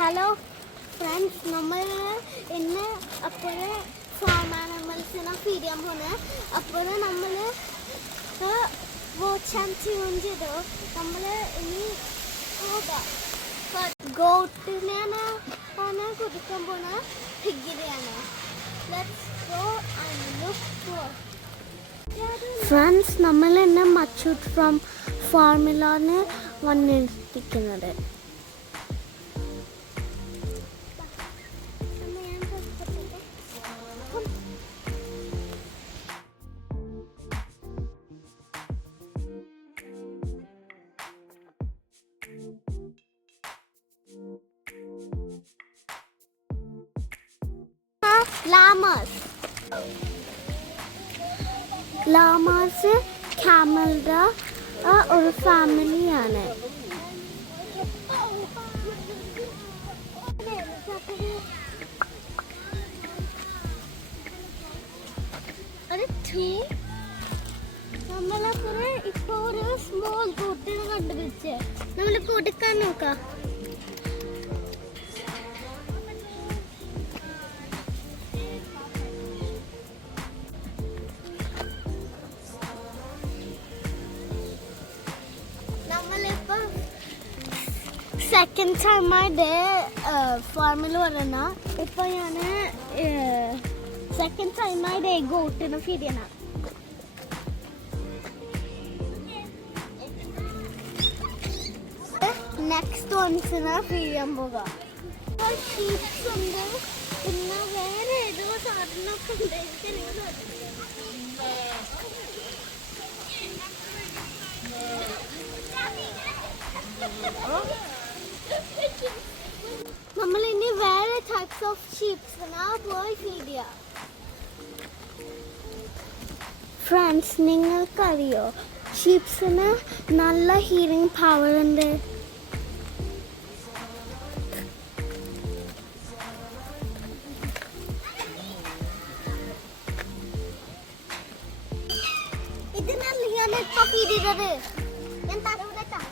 Hello friends, നമ്മൾ ഇന്ന് അപ്പോൾ ഫാം ആനിമൽസിനെ ഫീഡ് ചെയ്യാൻ പോകുന്നത്. അപ്പോൾ നമ്മൾ വാച്ച് ആൻഡ് ട്യൂൺ ചെയ്തു. നമ്മൾ ഇനി ഗോട്ടിനെയാണ് കുടിക്കാൻ പോകുന്ന പിഗിനെയാണ്. ഫ്രണ്ട്സ്, നമ്മൾ ഇന്ന് മച്ചൂട്ട് ഫ്രം ഫാമിലാണ് വന്നിരിക്കുന്നത്. ലാമാസ് ക്യാമലിന്റെ ഒരു ഫാമിലിയാണ്. നമ്മളെ ഇപ്പൊ ഒരു സ്മോൾ ഗോട്ടിനെ കണ്ടുപിടിച്ച് നമ്മൾ കൊടുക്കാൻ നോക്കാം. സെക്കൻഡ് ടൈമായിട്ട് ഫാമിൽ പറയുന്ന ഇപ്പൊ ഞാൻ സെക്കൻഡ് ടൈമായിട്ട് ഗോട്ടിനെ ഫീഡ് ചെയ്യണം. നെക്സ്റ്റ് വൺസിനെ ഫീഡ് ചെയ്യാൻ പോകാം. ഷീപ്സ് ഉണ്ട്, പിന്നെ വേറെ ഏതോ സാധനമൊക്കെ ഉണ്ട്. നമ്മൾ ഇനി വേറെ ടൈപ്സ് ഓഫ് ഷീപ്സിനാ പോയി ഫീഡ് ചെയ്യാം. ഫ്രണ്ട്സ്, നിങ്ങൾക്കറിയോ ഷീപ്സിന് നല്ല ഹീലിംഗ് പവർ ഉണ്ട്. ഇതിനല്ല ഞാൻ ഇപ്പൊ ഫീഡ് ചെയ്തത്. ഞാൻ തരൂലട്ടാ.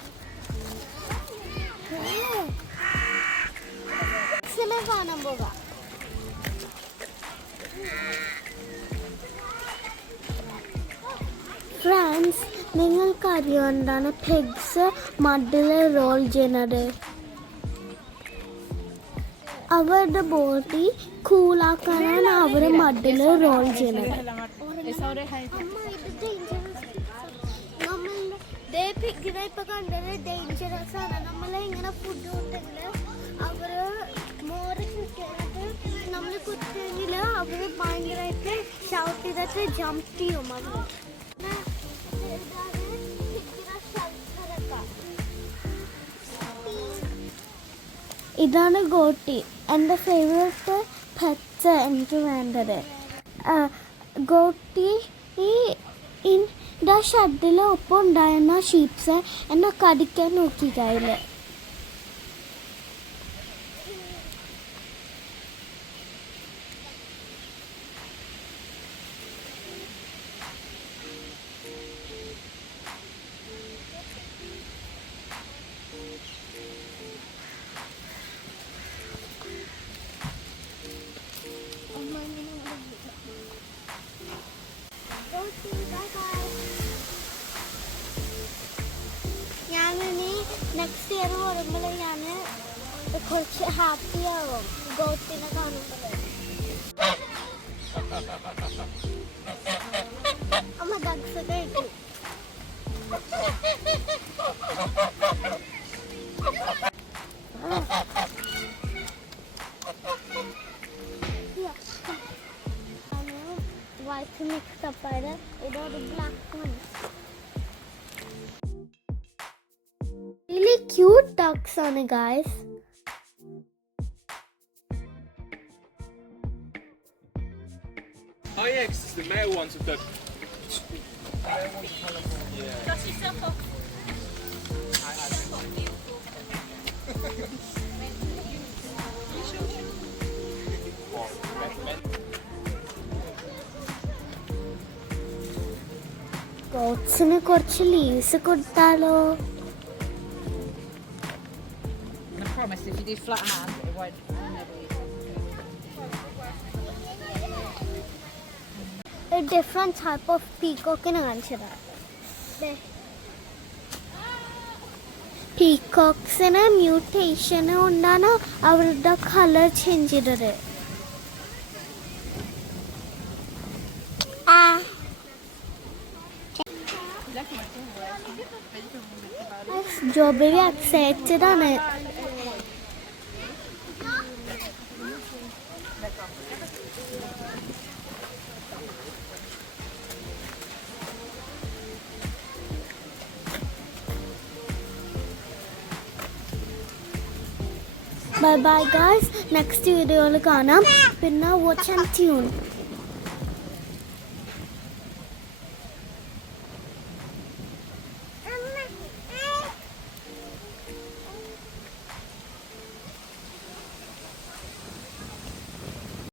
കാണാൻ പോകാം. ഫ്രണ്ട്സ്, നിങ്ങൾക്കറിയോ എന്താണ് പിഗ്സ് മഡിൽ റോൾ ചെയ്യുന്നത്? അവരുടെ ബോഡി കൂളാക്കാനാണ് അവർ മഡിൽ റോൾ ചെയ്യുന്നത്. ഇപ്പൊ കണ്ടത് ഡേഞ്ചറസ് ആണ്. നമ്മളെ ഇങ്ങനെ ഫുഡ് കൊടുത്തെങ്കിൽ അവര് മോറ് കുത്തിയിട്ട് നമ്മൾ കുത്തിയെങ്കിൽ അവർ ഭയങ്കരമായിട്ട് ഷൗട്ട് ചെയ്തിട്ട് ജമ്പ് ചെയ്യും. ഇതാണ് ഗോട്ടി. എൻ്റെ ഫേവറേറ്റ് പെറ്റ്സ് എനിക്ക് വേണ്ടത്. ഗോട്ടി ഷഡിൽ ഒപ്പം ഉണ്ടായിരുന്ന ഷീപ്സ് എന്നെ കടിക്കാൻ നോക്കി കയ്യിൽ. ഞാനിനി നെക്സ്റ്റ് ഇയർ വരുമ്പോൾ ഞാൻ കുറച്ച് ഹാപ്പി ആവും ഗോട്ടിനെ കാണുമ്പോൾ. അമ്മ ഡഗ്സ് കഴിക്കും. വൈറ്റ് മിക്സ് അപ്പായത് ഇതൊരു ബ്ലാക്ക് ആണ്. Really cute ducks on it, guys. Oh yeah, because it's the male ones with the... Yeah. Dust yourself off. ഗോട്ട്സിന് കുറച്ച് ലീവ്സ് കൊടുത്താലോ? I promise if you this flat hand, it won't never eat it. A different type of peacock in കാണിച്ചതാ. പീകോക്സിന് mutation കൊണ്ടാണ് അവരുടെ colour change ചെയ്തത്. Joby excited ആണ്. Bye bye guys, next വീഡിയോയിൽ കാണാം. പിന്നെ watch and tune.